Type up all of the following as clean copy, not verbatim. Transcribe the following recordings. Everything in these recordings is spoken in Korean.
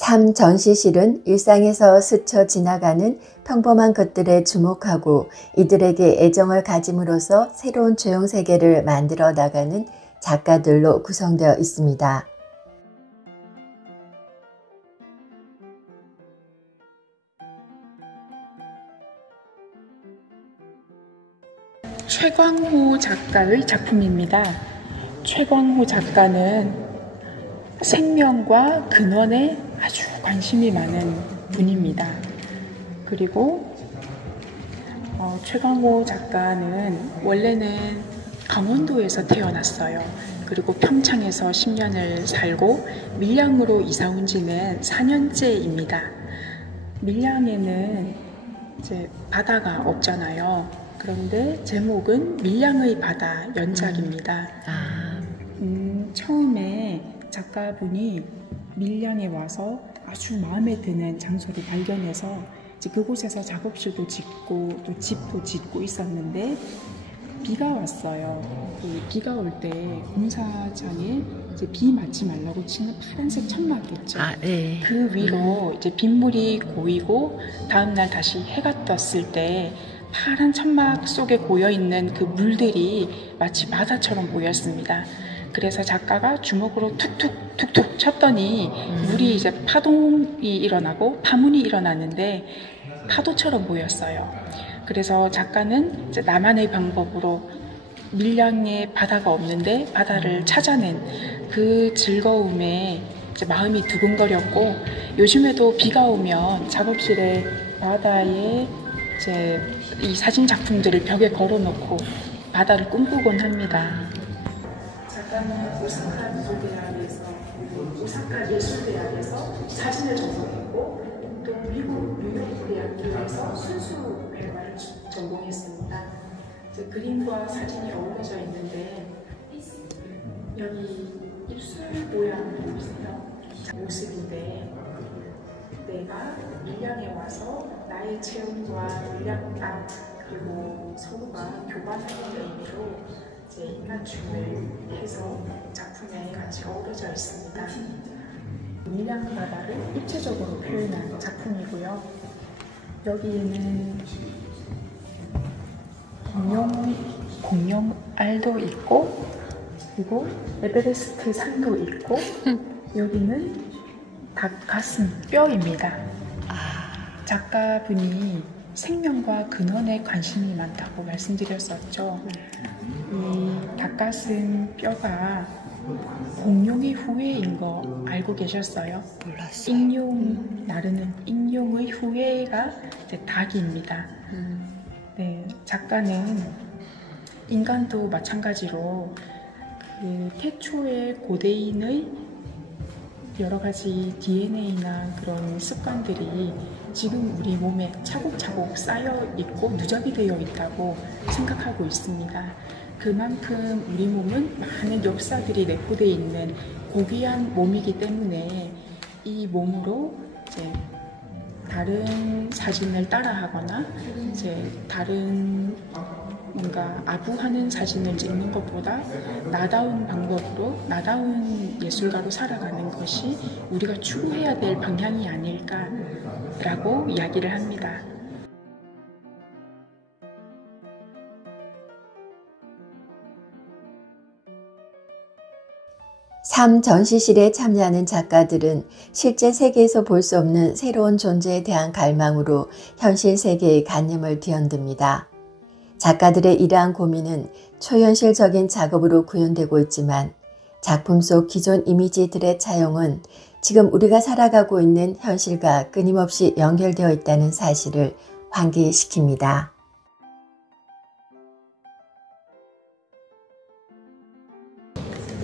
삶 전시실은 일상에서 스쳐 지나가는 평범한 것들에 주목하고 이들에게 애정을 가짐으로써 새로운 조형 세계를 만들어 나가는 작가들로 구성되어 있습니다. 최광호 작가의 작품입니다. 최광호 작가는 생명과 근원에 아주 관심이 많은 분입니다. 그리고 최광호 작가는 원래는 강원도에서 태어났어요. 그리고 평창에서 10년을 살고 밀양으로 이사 온 지는 4년째입니다. 밀양에는 이제 바다가 없잖아요. 그런데 제목은 밀양의 바다 연작입니다. 처음에 작가분이 밀양에 와서 아주 마음에 드는 장소를 발견해서 이제 그곳에서 작업실도 짓고 또 집도 짓고 있었는데 비가 왔어요. 그 비가 올 때 공사장에 이제 비 맞지 말라고 치는 파란색 천막이 있죠. 네. 그 위로 이제 빗물이 고이고 다음날 다시 해가 떴을 때 파란 천막 속에 고여있는 그 물들이 마치 바다처럼 보였습니다. 그래서 작가가 주먹으로 툭툭 쳤더니 물이 이제 파동이 일어나고 파문이 일어났는데 파도처럼 보였어요. 그래서 작가는 이제 나만의 방법으로 밀양에 바다가 없는데 바다를 찾아낸 그 즐거움에 이제 마음이 두근거렸고, 요즘에도 비가 오면 작업실에 바다에 이제 이 사진 작품들을 벽에 걸어놓고 바다를 꿈꾸곤 합니다. 작가는 오사카 예술대학에서 사진을 전공했고 또 미국 뉴욕 대학교에서 순수회화를 전공했습니다. 그림과 사진이 어우러져 있는데 여기 입술 모양을 보세요. 모습인데 내가 밀양에 와서 나의 체험과 밀양 땅 그리고 서로가 교반하는 의미로 이제 인간춤을 해서 작품에 같이 어우러져 있습니다. 밀양 바다를 입체적으로 표현한 작품이고요. 여기에는 공룡 알도 있고 그리고 에베레스트 산도 있고 여기는 닭 가슴 뼈입니다. 작가분이 생명과 근원에 관심이 많다고 말씀드렸었죠. 이 닭가슴 뼈가 공룡의 후예인 거 알고 계셨어요? 몰랐어요. 익룡 나르는 익룡의 후예가 이제 닭입니다. 네, 작가는 인간도 마찬가지로 그 태초의 고대인의 여러 가지 DNA나 그런 습관들이 지금 우리 몸에 차곡차곡 쌓여 있고 누적이 되어 있다고 생각하고 있습니다. 그만큼 우리 몸은 많은 역사들이 내포되어 있는 고귀한 몸이기 때문에 이 몸으로 이제 다른 사진을 따라하거나 이제 다른 뭔가 아부하는 사진을 찍는 것보다 나다운 방법으로 나다운 예술가로 살아가는 것이 우리가 추구해야 될 방향이 아닐까라고 이야기를 합니다. 삶 전시실에 참여하는 작가들은 실제 세계에서 볼 수 없는 새로운 존재에 대한 갈망으로 현실 세계의 관념을 뒤흔듭니다. 작가들의 이러한 고민은 초현실적인 작업으로 구현되고 있지만 작품 속 기존 이미지들의 차용은 지금 우리가 살아가고 있는 현실과 끊임없이 연결되어 있다는 사실을 환기시킵니다.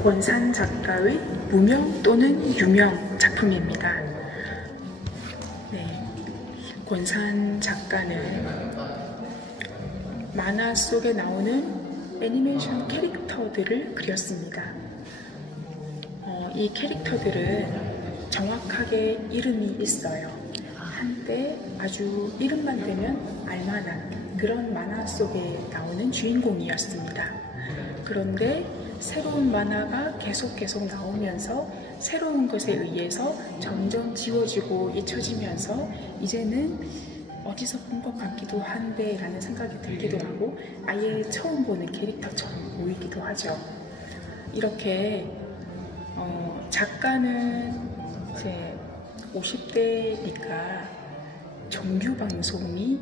권산 작가의 무명 또는 유명 작품입니다. 네, 권산 작가는 만화 속에 나오는 애니메이션 캐릭터들을 그렸습니다. 이 캐릭터들은 정확하게 이름이 있어요. 한때 아주 이름만 대면 알만한 그런 만화 속에 나오는 주인공이었습니다. 그런데 새로운 만화가 계속 나오면서 새로운 것에 의해서 점점 지워지고 잊혀지면서 이제는 어디서 본 것 같기도 한데 라는 생각이 들기도 하고 아예 처음 보는 캐릭터처럼 보이기도 하죠. 이렇게 작가는 이제 50대니까 정규 방송이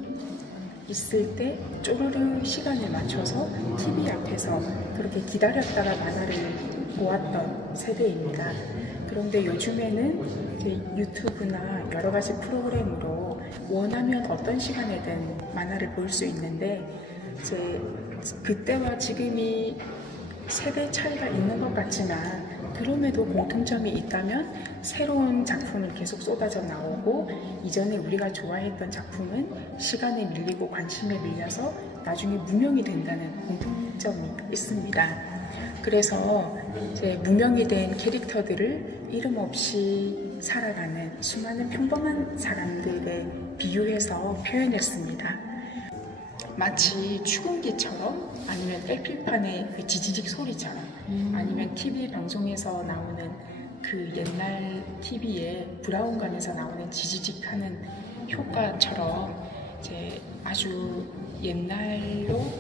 있을 때 쪼르르 시간을 맞춰서 TV 앞에서 그렇게 기다렸다가 만화를 보았던 세대입니다. 그런데 요즘에는 이제 유튜브나 여러 가지 프로그램으로 원하면 어떤 시간에든 만화를 볼 수 있는데 이제 그때와 지금이 세대 차이가 있는 것 같지만 그럼에도 공통점이 있다면 새로운 작품은 계속 쏟아져 나오고 이전에 우리가 좋아했던 작품은 시간에 밀리고 관심에 밀려서 나중에 무명이 된다는 공통점이 있습니다. 그래서 이제 무명이 된 캐릭터들을 이름 없이 살아가는 수많은 평범한 사람들에 비유해서 표현했습니다. 마치 축음기처럼 아니면 LP판의 그 지지직 소리처럼 아니면 TV 방송에서 나오는 그 옛날 TV에 브라운관에서 나오는 지지직 하는 효과처럼 이제 아주 옛날로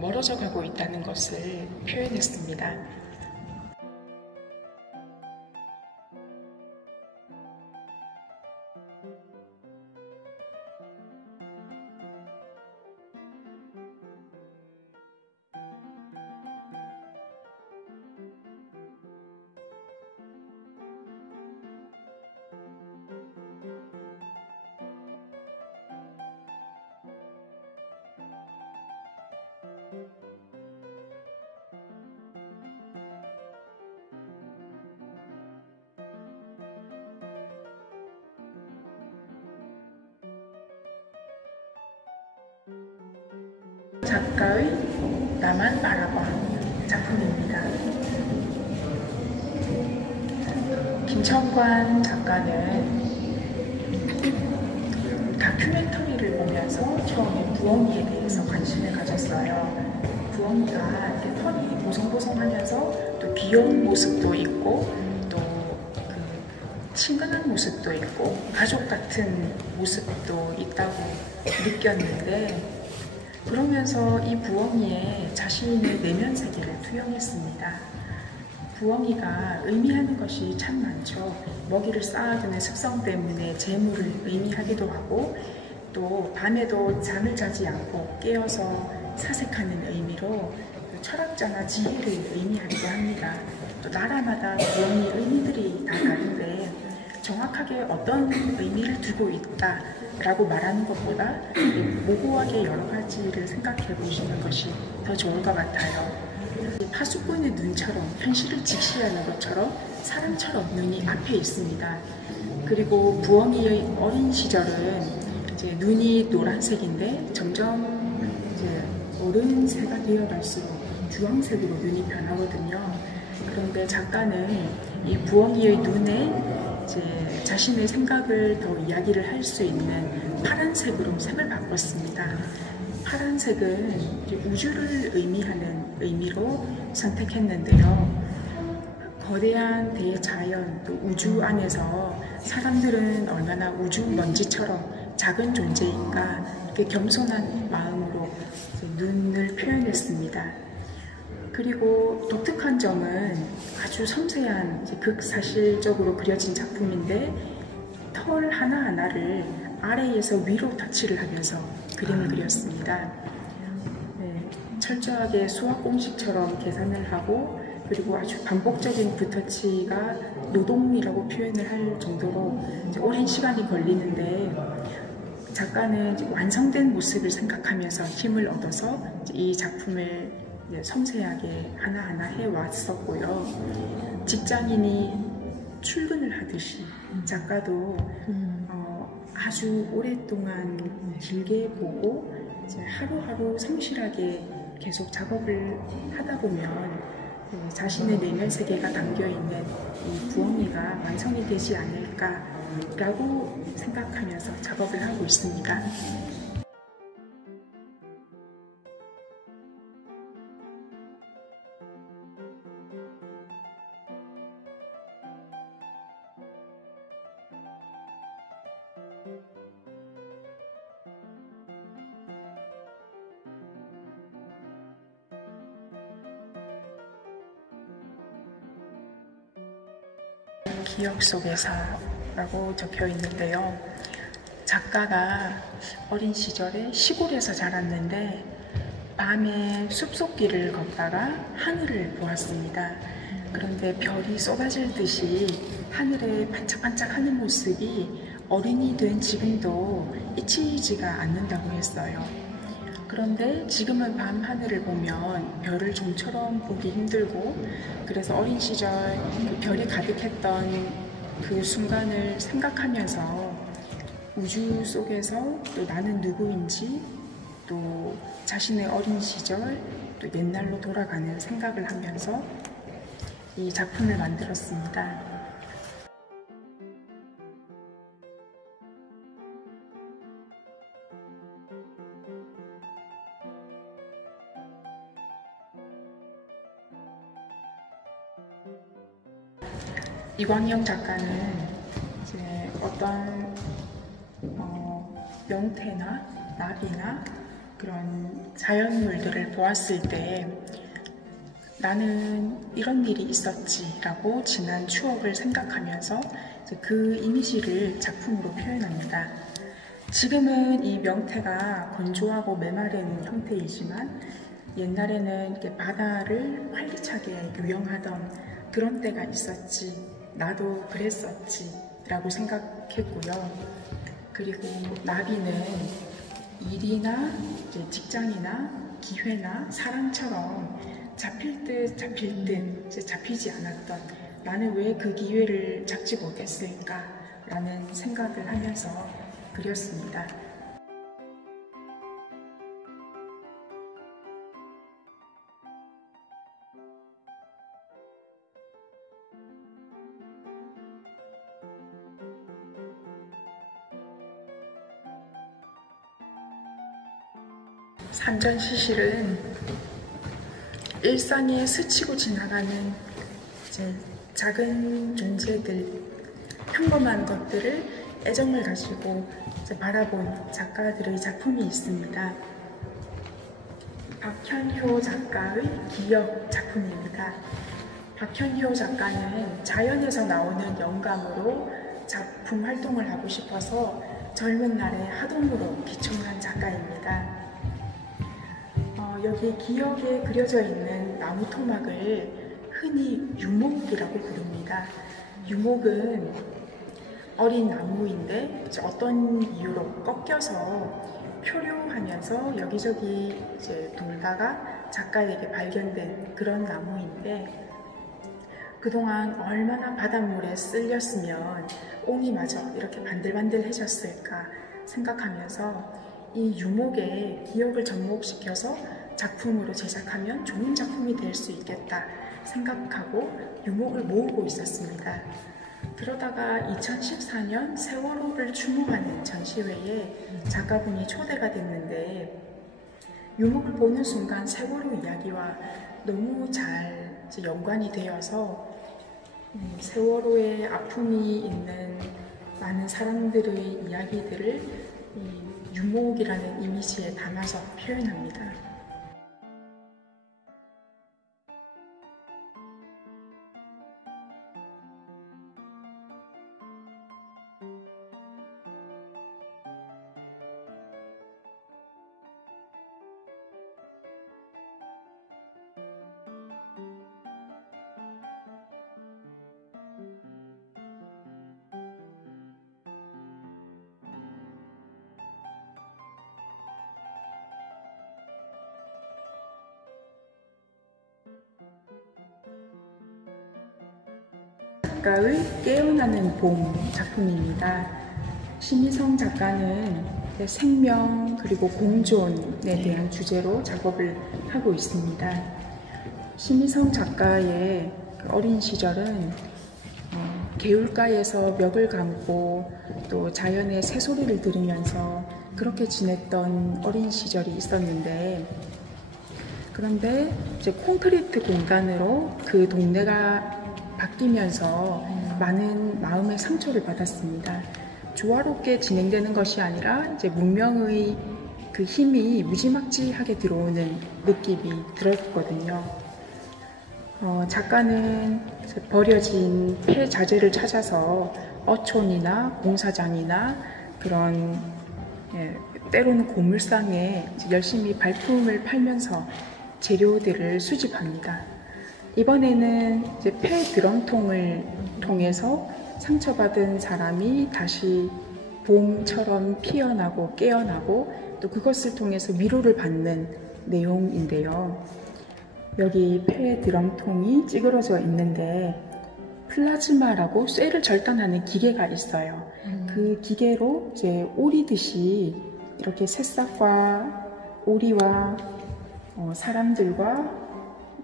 멀어져 가고 있다는 것을 표현했습니다. 작가의 나만 바라봐 작품입니다. 김천관 작가는 다큐멘터리를 보면서 처음에 부엉이에 대해서 관심을 가졌어요. 부엉이가 이렇게 털이 보송보송하면서 또 귀여운 모습도 있고 또 그 친근한 모습도 있고 가족 같은 모습도 있다고 느꼈는데 그러면서 이 부엉이에 자신의 내면 세계를 투영했습니다. 부엉이가 의미하는 것이 참 많죠. 먹이를 쌓아두는 습성 때문에 재물을 의미하기도 하고 또 밤에도 잠을 자지 않고 깨어서 사색하는 의미로 철학자나 지혜를 의미하기도 합니다. 또 나라마다 부엉이 의미들이 다 다른데 정확하게 어떤 의미를 두고 있다라고 말하는 것보다 모호하게 여러 가지를 생각해 보시는 것이 더 좋을 것 같아요. 파수꾼의 눈처럼 현실을 직시하는 것처럼 사람처럼 눈이 앞에 있습니다. 그리고 부엉이의 어린 시절은 이제 눈이 노란색인데 점점 이제 어른 새가 되어갈수록 주황색으로 눈이 변하거든요. 그런데 작가는 이 부엉이의 눈에 이제 자신의 생각을 더 이야기를 할 수 있는 파란색으로 색을 바꿨습니다. 파란색은 이제 우주를 의미하는 의미로 선택했는데요. 거대한 대자연, 또 우주 안에서 사람들은 얼마나 우주 먼지처럼 작은 존재인가 이렇게 겸손한 마음으로 눈을 표현했습니다. 그리고 독특한 점은 아주 섬세한 극사실적으로 그려진 작품인데 털 하나하나를 아래에서 위로 터치를 하면서 그림을 그렸습니다. 네, 철저하게 수학 공식처럼 계산을 하고 그리고 아주 반복적인 붓터치가 노동이라고 표현을 할 정도로 오랜 시간이 걸리는데 작가는 완성된 모습을 생각하면서 힘을 얻어서 이 작품을 섬세하게 하나하나 해왔었고요. 직장인이 출근을 하듯이 작가도 아주 오랫동안 길게 보고 이제 하루하루 성실하게 계속 작업을 하다 보면 자신의 내면 세계가 담겨있는 이 부엉이가 완성이 되지 않을까라고 생각하면서 작업을 하고 있습니다. 기억 속에서라고 적혀 있는데요. 작가가 어린 시절에 시골에서 자랐는데 밤에 숲속길을 걷다가 하늘을 보았습니다. 그런데 별이 쏟아질 듯이 하늘에 반짝반짝하는 모습이 어린이 된 지금도 잊히지가 않는다고 했어요. 그런데 지금은 밤 하늘을 보면 별을 좀처럼 보기 힘들고, 그래서 어린 시절 그 별이 가득했던 그 순간을 생각하면서 우주 속에서 또 나는 누구인지, 또 자신의 어린 시절, 또 옛날로 돌아가는 생각을 하면서 이 작품을 만들었습니다. 이광영 작가는 이제 어떤 명태나 나비나 그런 자연물들을 보았을 때 나는 이런 일이 있었지 라고 지난 추억을 생각하면서 그 이미지를 작품으로 표현합니다. 지금은 이 명태가 건조하고 메마른 형태이지만 옛날에는 이렇게 바다를 활기차게 유영하던 그런 때가 있었지, 나도 그랬었지 라고 생각했고요. 그리고 나비는 일이나 이제 직장이나 기회나 사랑처럼 잡힐 듯 이제 잡히지 않았던, 나는 왜 그 기회를 잡지 못했을까 라는 생각을 하면서 그렸습니다. 산전시실은 일상에 스치고 지나가는 이제 작은 존재들, 평범한 것들을 애정을 가지고 이제 바라본 작가들의 작품이 있습니다. 박현효 작가의 기억 작품입니다. 박현효 작가는 자연에서 나오는 영감으로 작품 활동을 하고 싶어서 젊은 날에 하동으로 기청한 작가입니다. 여기 기억에 그려져 있는 나무 토막을 흔히 유목이라고 부릅니다. 유목은 어린 나무인데 어떤 이유로 꺾여서 표류하면서 여기저기 이제 돌다가 작가에게 발견된 그런 나무인데, 그동안 얼마나 바닷물에 쓸렸으면 옹이마저 이렇게 반들반들해졌을까 생각하면서 이 유목의 기억을 접목시켜서 작품으로 제작하면 좋은 작품이 될 수 있겠다 생각하고 유목을 모으고 있었습니다. 그러다가 2014년 세월호를 추모하는 전시회에 작가분이 초대가 됐는데, 유목을 보는 순간 세월호 이야기와 너무 잘 연관이 되어서 세월호의 아픔이 있는 많은 사람들의 이야기들을 이 유목이라는 이미지에 담아서 표현합니다. 작가의 깨어나는 봄 작품입니다. 심희성 작가는 생명 그리고 공존에 대한 주제로 작업을 하고 있습니다. 심희성 작가의 어린 시절은 개울가에서 멱을 감고 또 자연의 새소리를 들으면서 그렇게 지냈던 어린 시절이 있었는데, 그런데 이제 콘크리트 공간으로 그 동네가 바뀌면서 많은 마음의 상처를 받았습니다. 조화롭게 진행되는 것이 아니라 이제 문명의 그 힘이 무지막지하게 들어오는 느낌이 들었거든요. 작가는 이제 버려진 폐자재를 찾아서 어촌이나 공사장이나 그런 때로는 고물상에 이제 열심히 발품을 팔면서 재료들을 수집합니다. 이번에는 이제 폐 드럼통을 통해서 상처받은 사람이 다시 봄처럼 피어나고 깨어나고 또 그것을 통해서 위로를 받는 내용인데요. 여기 폐 드럼통이 찌그러져 있는데 플라즈마라고 쇠를 절단하는 기계가 있어요. 그 기계로 이제 오리듯이 이렇게 새싹과 오리와 사람들과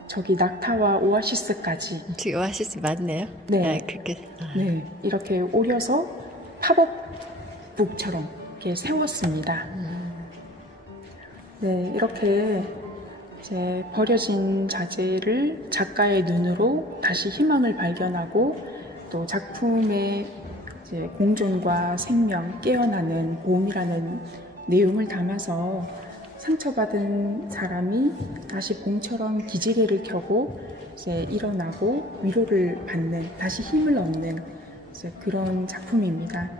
저기 낙타와 오아시스까지 지금 오아시스 맞네요. 네. 그렇게. 네, 이렇게 오려서 팝업북처럼 이렇게 세웠습니다. 네, 이렇게 이제 버려진 자재를 작가의 눈으로 다시 희망을 발견하고 또 작품의 이제 공존과 생명, 깨어나는 봄이라는 내용을 담아서 상처받은 사람이 다시 봄처럼 기지개를 켜고 이제 일어나고 위로를 받는, 다시 힘을 얻는 이제 그런 작품입니다.